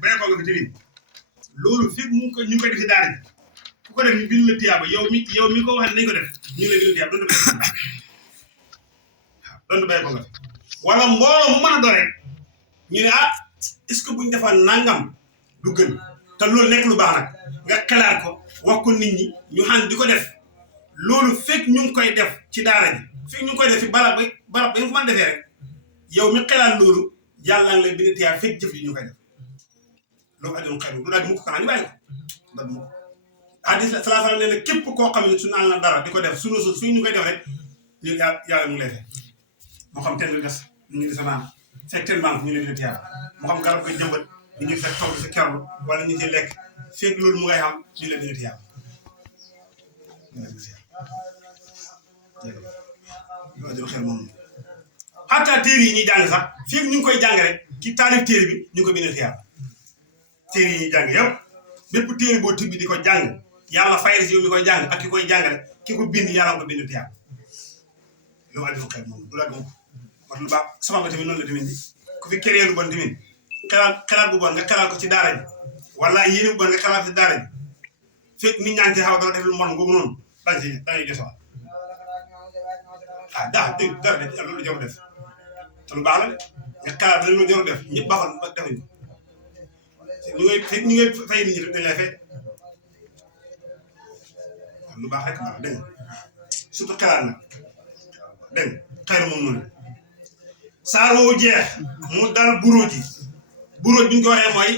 bay ko nga fi tamit loolu fi ñu koy def ci daara ji ku ko def ñu bind la tiyaaba yow mi ko wax nañ ko def ñu la bind tiyaaba doon bay ko nga wala mbooloo mu mën a doon rek ñu ne ah est-ce que buñ defal nangam du gën te loolu nekk lu baax nag nga xalaat ko wax ko nit ñi ñu xam di ko def loolu fekk ñu ngi koy def ci daara ji fekk ñu ngi koy def ci barab ba nga ko mën defee rek yow mi xalaat loolu yàlla nga lay bind tiyaaba fekk jëf yi ñu koy def loolu ajum xel du daal di mukk kanaa ñu bàyyi ko daal mukk hadis la sallallahu alayhi wa sallam nee na képp koo xam ne su naan la dara di ko def suñu suuf ñu koy def rek ñu yàlla mu lay fekk moo xam ten lu des ñu ngi di sa naan fekk ten banque ñu leen di tiyaaba moo xam garab koy jëmbat ñu ngi fekk toog si kerlu wala ñu ci lekk fekk loolu mu ngay xam ñu leen di tiyaaba loolu ajum xel moom xataa téere yi ñuy jàng sax fekk ñu ngi koy jàng rek ci taalif téere bi ñu ngi ko bind tiyaaba téere yi ñuy jàng yëpp bépp téere boo tibbi di ko jàng yàlla fayal si yow mi koy jàng ak ki koy jàngale ki ko bind yàlla ko bind tiyaaba loolu ajum xel moom du la donc wax lu baax sama ba tamit noonu la tamit ku fi créé lu bon tamit xalaat bu bon nga xalaat ko ci daara ji wala yéene bu bon nga xalaat ci daara ji fekk nit ñaa ngi ci xaw dara def lu mon ngoogu noonu dañuy josoo ah dégg dara de loolu jarul def te lu baax la de nga xalaat ba loolu jarul def ñëpp baaxoon ba defuñu ñu ngay fay nit ñi rek dañ lay fay lu baax rek baax dégg nga surtout xalaat nag dégg nga xayru moom noonu saar woowu jeex mu dal buróoj yi buróoj bi ñu ko waxee mooy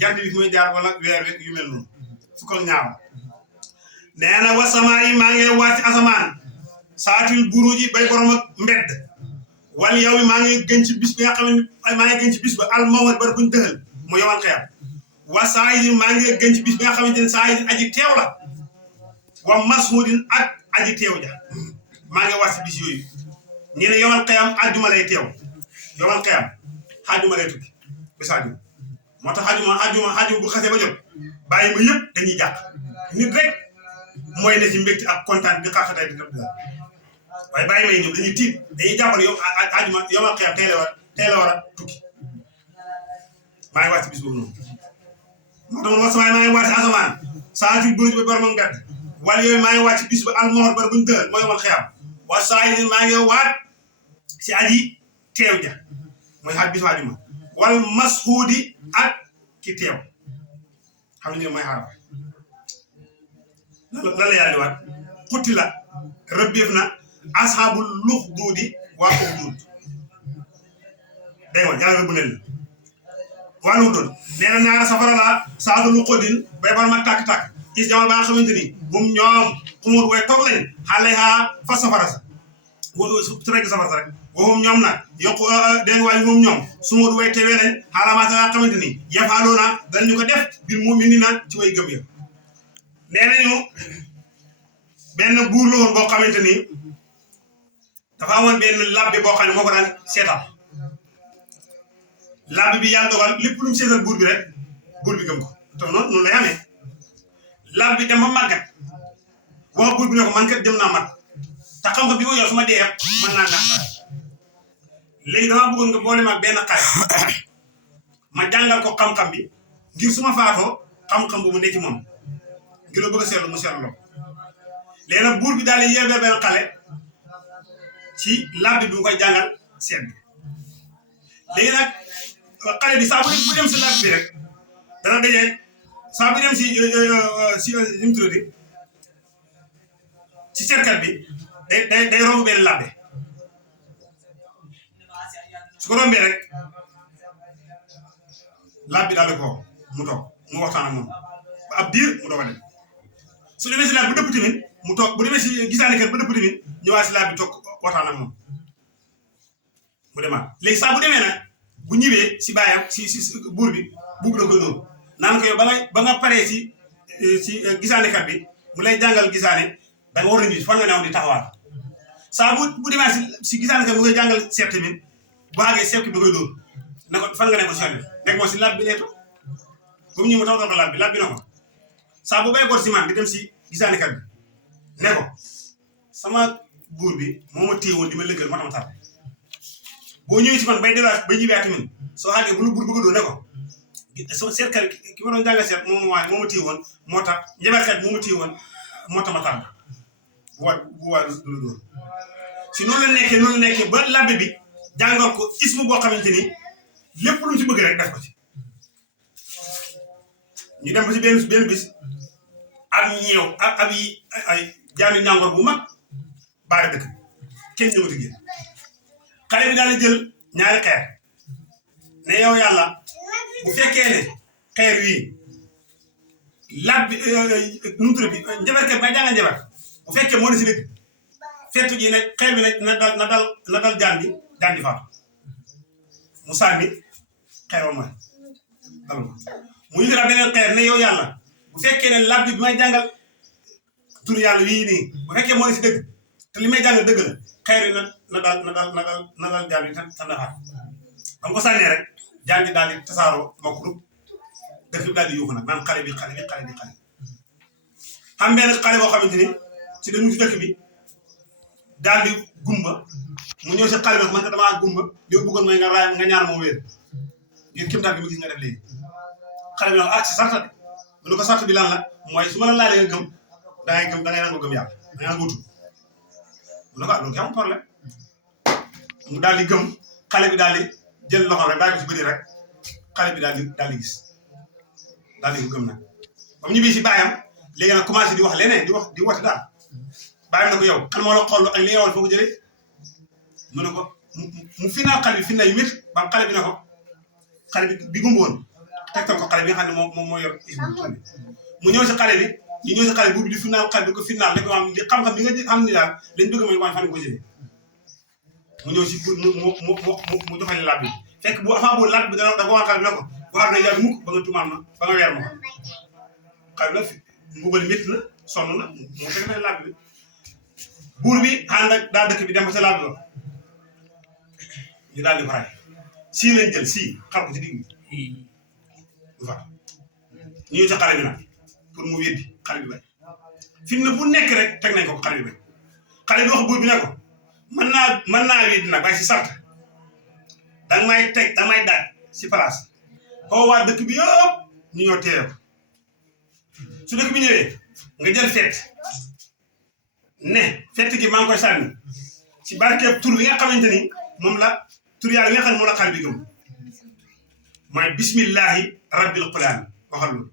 jant bi fi muy jaar wala weer wi yu mel noonu fukk ak ñaar nee na wasamaa yi maa ngi waat ci asamaan saatil buróoj yi bay borom ak mbedd wal yow mi maa ngi gën ci bis bi nga xam ne maa ngi gën ci bis ba al mawat bar buñ dëxal mu yowal xeyam wa saa yi maa ngi gën ci bis bi nga xamante ne saa yi aji teew la wa masmudin ak aji teew ja maa ngi waat ci bis yooyu ñu ne yowal xeyam àjjuma lay teew yowal xeyam xaajuma lay tukki bis àjjuma moo tax àjjuma bu xasee ba jot bàyyi ma yëpp dañuy jàq nit rek mooy ne ci mbégte ak kontaan di xaaxatay di def daal waaye bàyyi may ñëw dañuy tiit dañuy jàppale yow àjjuma yowal xeyam tey la war a tukki maa ngi wàcc bis boobu noonu moo tax man wasamaay maa ngi wàcc asamaan saa ci buruj ba borom mbedd wala yooyu maa ngi wàcc bis ba almohor bar buñu dëgal mooy yowal xeyam wa saa yi maa ngi waat si aji teew ja mooy xaaj bis àjjuma wal masxuudi ak ki teew xam ne mooy xaraba lan la yàlla di waat xutti la rëbbeef na asxaabul lux duudi waa ko duud day wa yàlla rëbb na leen waa lux duud nee na ñaara safara la saadulu xóodin bay bar ma tàkk-tàkk is jamal ba nga xamante ni moom ñoom xumut way toog lañ xale xaa fa safara sa su rekk safara sa rek waxum ñoom nag yokku dégg nga waaye moom ñoom su ma du way teewee nañ xaalaamaata nga xamante ni yafaaloo na danañu ko def biir mu ni na ci way gëm ya nee nañu benn buur la woon boo xamante ni dafa amoon benn labbe boo xam ne moo ko daan seetal labbe bi yàlla dogal lépp lu mu seetal buur bi rek buur bi gëm ko te noonu lay amee labbe bi dem ba màggat wax buur bi ne ko man kat jëm naa mat te xam-xam bi ma yor su ma dee mën naa ndax léegi damaa bëggoon nga boole ma benn xale ma jàngal ko xam-xam bi ngir su ma faatoo xam-xam bu mu ne ci moom ngir la bëgg a seetlu mu seetlu léegi nag buur bi daal di yebee benn xale ci labbe bi mu koy jàngal seet bi léegi nag xale bi saa bu dem si labbe bi rek dana dajee saa bu dem si mu tuddati ci seetkat bi day romb benn labbe su ko rombee rek labbe bi daal di ko mu toog mu waxtaan ak moom ba ab diir mu doog a dem su demee si labbe bu dëpp tamit mu toog bu demee si gisaane kër ba dëpp tamit ñëwaat si labbe bi toog waxtaan ak moom mu demaat léegi saa bu demee nag bu ñëwee si baayam si buur bi da koy dóor naan ko yow ba nga paree si gisaane kat bi mu lay jàngal gisaane da nga war a ñibbi fan nga newoon di taxawaat saa bu demee si gisaane kat mu koy jàngal seet tamit bu àggee seet bi da koy dóor na ko fan nga nekkoon si bi nekk moom si labbe bi leeto ba mu ñëw ma taw ko labbe bi na ko saa bu bay goor si man di dem si gisaane kat bi ne ko sama buur bi moo ma téye woon di ma lëggal ma tar boo ñëwee si man bay delluwaat bay ñibbi tamit soo àggee bu lu buur bëgg a doon ne ko sama seetkat ki ma doon jàngal seet moom moo ma téye woon moo tax njabarkat moo ma téye woon moo tax ma tàmm bu waa du la doon si noonu la nekkee ba labbe bi jàngal ko ismu boo xamante ni lépp lu mu ci bëgg rek def ko ci ñu dem ba ci benn bis am ñeew ab yi ay jaami ñàngoor bu mag baare dëkk kenn ñëwati génn xale bi daal di jël ñaari xeer ne yow yàlla bu fekkee ne xeer wii labbi nu mu tudd bi njabarkat may jàngal njabar bu fekkee moo ne si dëkk fettu ji nag xeer bi nag na dal jaan di faatu mu sànni xeer wa mooy dal mu yëgëraat beneen xeer ne yow yàlla bu fekkee ne labbi bi may jàngal tur yàlla wii nii bu fekkee moo ne si dëgg te li may jàngal dëgg la xeer yi na dal jaan bi tandaxaat am ko sànnee rek jaan bi daal di tasaaroo mokk rub dëkk bi daal di yuuxu nag naan xale bi xam benn xale boo xamante ni ci dañu ci dëkk bi daal di gumba mu ñëw si xale bi man ko damaa gumba li ma bëggoon mooy nga raay nga ñaan moo wér ngir kimtaan bi ma gis nga def léegi xale bi nag si sarta de mu ne ko sarta bi lan la mooy su ma la laalee nga gëm da ngay nangoo gëm yàlla da ngay nangoo tudd mu ne ko loolu ki amul problème mu daal di gëm xale bi daal di jël loxo rek bàyyi ko si bëri rek xale bi daal di gis daal di ko gëm nag ba mu ñibbee si baayam léegi nag commencé di wax leneen di woote daal baayam na ko yow kan moo la xool ak li nga woon foo ko jëlee mu ne ko mu final xale bi final yu métti ba xale bi ne ko xale bi gumba woon tegtal ko xale bi nga xam ne moom moo yor mu ñëw si xale bi ñu ñëw si xale boobu di final xale bi ko final ne ko am li xam-xam bi nga xam ni daal lañ bëgg mooy waaye fan nga ko jëlee mu ñëw si mu joxale laaj bi fekk bu avant boobu laaj bi da ko wax xale bi ne ko waar na yàgg mukk ba nga tumaal ma ba nga weer ma ko xale bi nag mbugal métti na sonn na mu teg na laaj bi buur bi ànd ak daa dëkk bi dem ba sa laaj bi ñu daal di faral sii lañ jël sii xar ko ci digg bi waaw ñu ñëw sa xale bi nag pour mu weddi xale bi bay fi mu ne bu nekk rek teg nañ ko xale bi bay xale bi wax buur bi ne ko mën naa weddi nag waaye si sart danga may daaj si place koo waa dëkk bi yëpp ñu ñëw teew su dëkk bi ñëwee nga jël fett ne fett gi maa ngi koy sànni ci barkeeb tur bi nga xamante ni moom la tur yàlla nga xam ne moom la xale bi gëm mooy bismillahi rabbil qur'an waxal loolu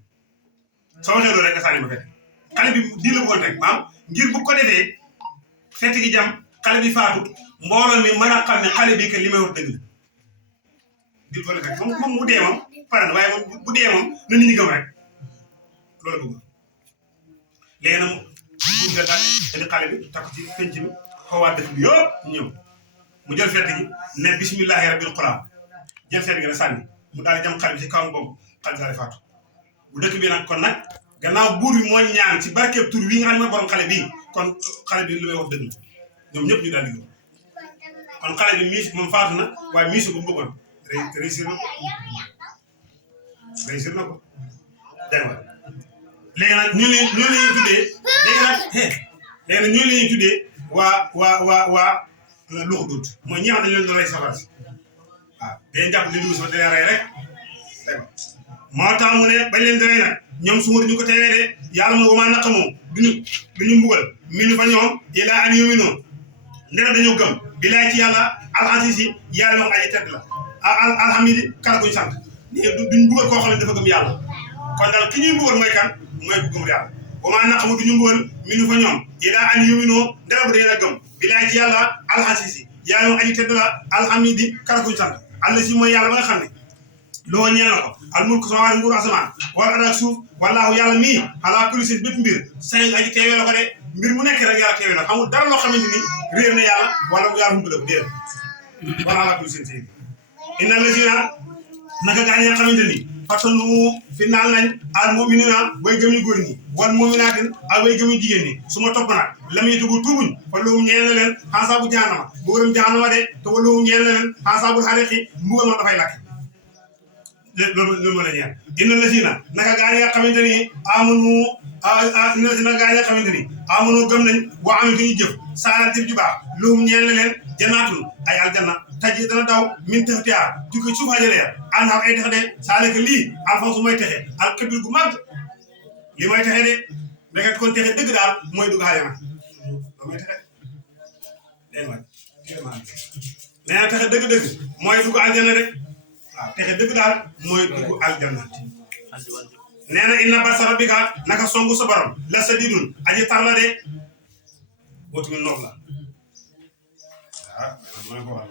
soo waxee loolu rek nga sànni ma fett xale bi di la bëggoon rek maam ngir bu ko defee fett gi jam xale bi faatu mbooloo mi mën a xam ne xale bi que li may wax dëgg la di ko defee moom mu dee moom pare na waaye moom bu dee moom na nit ñi gëm rek loolu bëgg léegi nag bu dee daal di xale bi takk ci penc mi xawaat dëkk bi yëpp ñëw mu jël fett gi ne bismillahi rabbil qur'an jël fett gi ne sànni mu daal di jam xale bi ci kawam boobu xale bi daal di faatu bu dëkk bi nag kon nag gannaaw buur bi moo ñaan ci barkeeb tur wi nga xam ne mooy borom xale bii kon xale bi li may wax dëgg la ñoom ñëpp ñu daal di gëm kon xale bi miis moom faatu na waaye miisu ko mu bëggoon réussir na ko dégg nga léegi nag ñu la ñuy tuddee léegi nag ñu la ñuy tuddee waa luxudut mooy ñi xam ne leen doon rey safara si waaw dañuy jàpp li dugg si dañuy rey rek dégg nga moo tax mu ne bañ leen di rey nag ñoom su ma ñu ko teewee de yàlla mu ne wamaa naq moom duñu mbugal minu fa ñoom ilaa an yu'minu ndera dañoo gëm bilaay ci yàlla al-aziz yi yàlla moom aji tedd la alhamidi kala kuñ sant duñ mbugal koo xam ne dafa gëm yàlla kon daal ki ñuy mbugal mooy kan mooy ku gëm yàlla wamaa naq mu duñu mbugal minu fa ñoom ilaa an yu'minu ndera bu dee gëm bilaay ci yàlla al-aziz yi yàlla moom aji tedd la alhamidi kala kuñ sant àlla si mooy yàlla ba nga xam ne loo ñeel na ko al mulku samaawaati nguuru asamaan wal ardi ak suuf wallaahu yàlla mii alaa kulli shay'in bépp mbir say aji teewee la ko de mbir mu nekk rek yàlla teewee na amul dara loo xamante ni réer na yàlla wala mu yàlla mu bëgg déedéet wala alaa kulli shay'in inna lazina naka gaa ñi nga xamante ni fatanu fi naan nañ al mu'minina way gëm ñu góor ñi wal mu'minaatin ak way gëm ñu jigéen ñi su ma topp nag lam yatubu tuubuñ fa lahum ñeel na leen xasaabu jahannama mbugalam jahannama de te wa lahum ñeel na leen xasaabul hariiqi mbugal ma dafay lakk loolu ma la ñaan inna lazina naka gaa ñi nga xamante ni amanu inna lazina gaa ñi nga xamante ni amanu gëm nañ wa amilu ñu jëf saala jëf ju baax lahum ñeel na leen jannaatun ay aljanna taji dana daw min tahtiha jukki suuf hajale anhar ay tax de saalika lii alfonso mooy texe al kabir gu mag li mooy texe de ndeket kon texe dëgg daal mooy dugg aljana lo mooy texe dégg nga nee na texe dëgg-dëgg mooy dugg aljana de waaw texe dëgg daal mooy dugg aljana nee na inna basa rabbika naka songu sa borom la sadidun aji tar la de bootu mi noof la man ko wax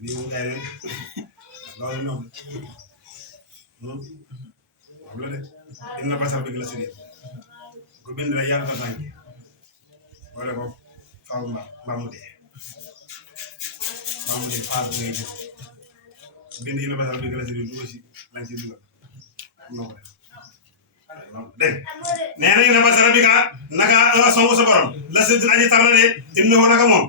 bii moom gay leen loolu noof la de inna basa rabbika la sadid ko bind la yàlla ta tànk wala ko faaw mbaa mu dee faatu ngay jëf bind inna basa rabbika la sadid du aussi lañ ci dugal noo ko def dégg nee na inna basa rabbika naka songu sa borom la sadid aji tar la de innahu naka moom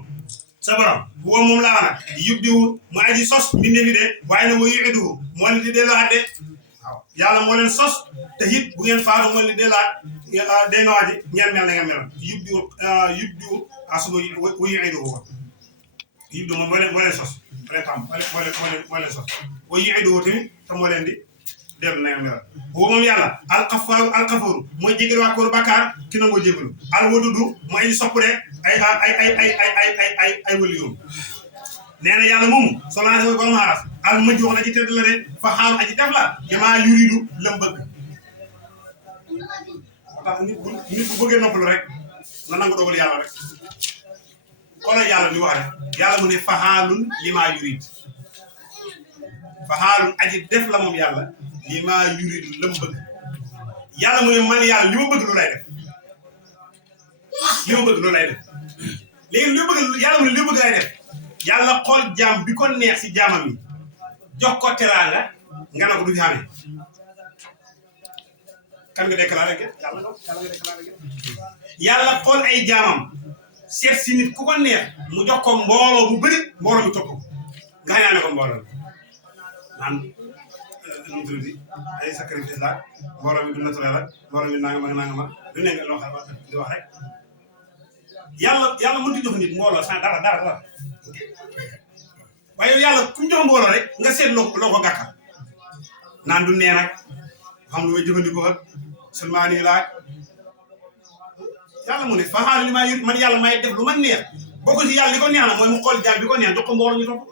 sa borom huwa moom laa nag yubdiwu mu aji sos mbindeefi de waaye nag wa yu'iduhu moo leen di delloo de waaw yàlla moo leen sos te it bu ngeen faatu moo leen di delloo dégg nga waa ji ñeen mel na nga meloon yubdiwu asuma wa yu'iduhu yubdiwu moom moo leen sos moo leen sos wa yu'iduhu tamit te moo leen di dellu na nga meloon huwa moom yàlla alxafaaru mooy jégal waa kóoru bàkkaar ki nangoo jégalu al wadudu mooy aji sopp de ay wëli yoom nee na yàlla moomu solaa mooy borom xaaras al mëj wax na aji tedd la de fa xaaru aji def la jamaa yuridu lam bëgg moo tax nit bu bëggee noppalu rek na nangu dogal yàlla rek xoolal yàlla li wax rek yàlla mu ne fa xaalun li maa yurid fa xaalun aji def la moom yàlla li maa yuridu lam bëgg yàlla mu ne man yàlla li ma bëgg lu lay def li ma bëgg loolu lay def léegi li ma bëgg yàlla mu ne li ma bëgg lay def yàlla xool jaam bi ko neex si jaamam yi jox ko teraanga nga ne ko du fi xamee kan nga déclaré ke yàlla nga déclaré ke yàlla xool ay jaamam seet si nit ku ko neex mu jox ko mbooloo bu bëri mbooloo mi topp ko nga xañaane ko mbooloo mi naan nu mu tuddati ay sacrifice la mbooloo mi du naturel la mbooloo mi nangama lu ne nga loo xam di wax rek yàlla mënut a jox nit mbooloo sans dara waaye yàlla ku ñu jox mbooloo rek nga seet loo ko gàkkal naan du nee nag xam lu may jëfandikoo ak seulement nii laaj yàlla mu ne fa xaaral li may yut man yàlla may def lu ma neex bokk ci yàlla li ko neex na mooy mu xool jaam bi ko neex jox ko mbooloo ñu topp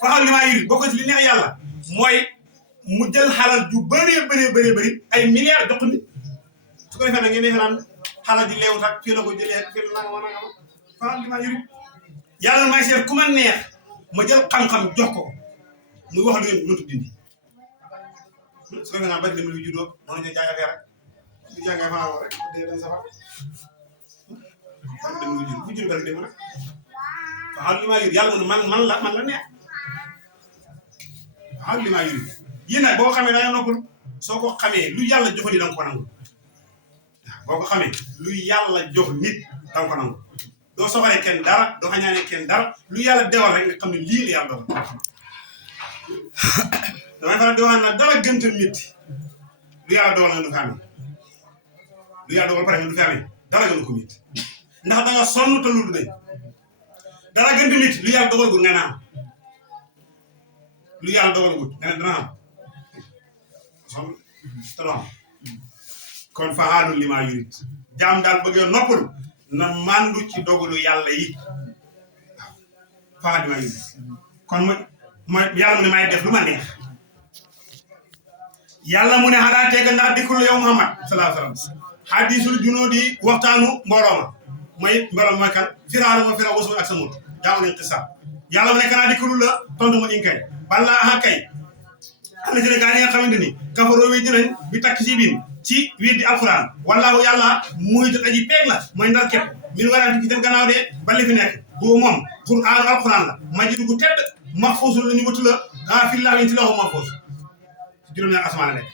fa xaaral li may yut bokk ci li neex yàlla mooy mu jël xalal ju bëri ay milliards jox nit su ko defee nag ngeen defee naan xalal ji leewut ak fii la ko jëlee fii la nangama fa xaaral li may yut yàlla may seet ku ma neex ma jël xam-xam jox ko muy wax lu ngeen mënut dindi su ko defee naan bari na lu juddoo mën nañu jaay affaire rek bu jàngee faa rek day dem safar bari dem lu judd bu judd bari dem nag fa xaaral li may yut yàlla mu ne man la neex waaw li maa yuri yéen nag boo xamee da nga noppal soo ko xamee lu yàlla jox nit da nga ko nangu boo ko xamee lu yàlla jox nit da nga ko nangu doo soxalee kenn dara doo xañaane kenn dara lu yàlla dewal rek nga xam ne lii la yàlla dogal damay faral di wax nag dara gëntal nit lu yàlla dogal nga du fi amee lu yàlla dogal pare nga du fi amee dara gën ko nit ndax da nga sonn te lu du day dara gëntal nit lu yàlla dogal gu nga naan lu yàlla dogal gut nga ne dana am son te du am kon fa xaalul li maa yurit jaam daal bëggee noppalu na mandu ci dogalu yàlla yi waaw fa xaalul li maa yurit kon mooy yàlla mu ne may def lu ma neex yàlla mu ne xanaa teg ndax dikkul yow Muhammad sallallahu alayhi wa sallam hadisul junoo di waxtaanu mbooloo ma mooy kan Firawna moo Firawna wasul ak sa mut jaamu nañ xisa yàlla mu ne kanaa dikkul la tontu ma inkay balla aha kay am na ci ne gaa yi nga xamante ni kafaroo wi dinañ bi takk si biin ci weddi alquran wallaahu yàlla muy jot aji peeg la mooy ndar képp min waraati ci dem gannaaw de ba li fi nekk boobu moom qur'aanu alquran la majidu gu tedd maxfuusul la ñu wëtu la fi laahin ci loxo maxfuus ci juróom-ñaar asamaan la nekk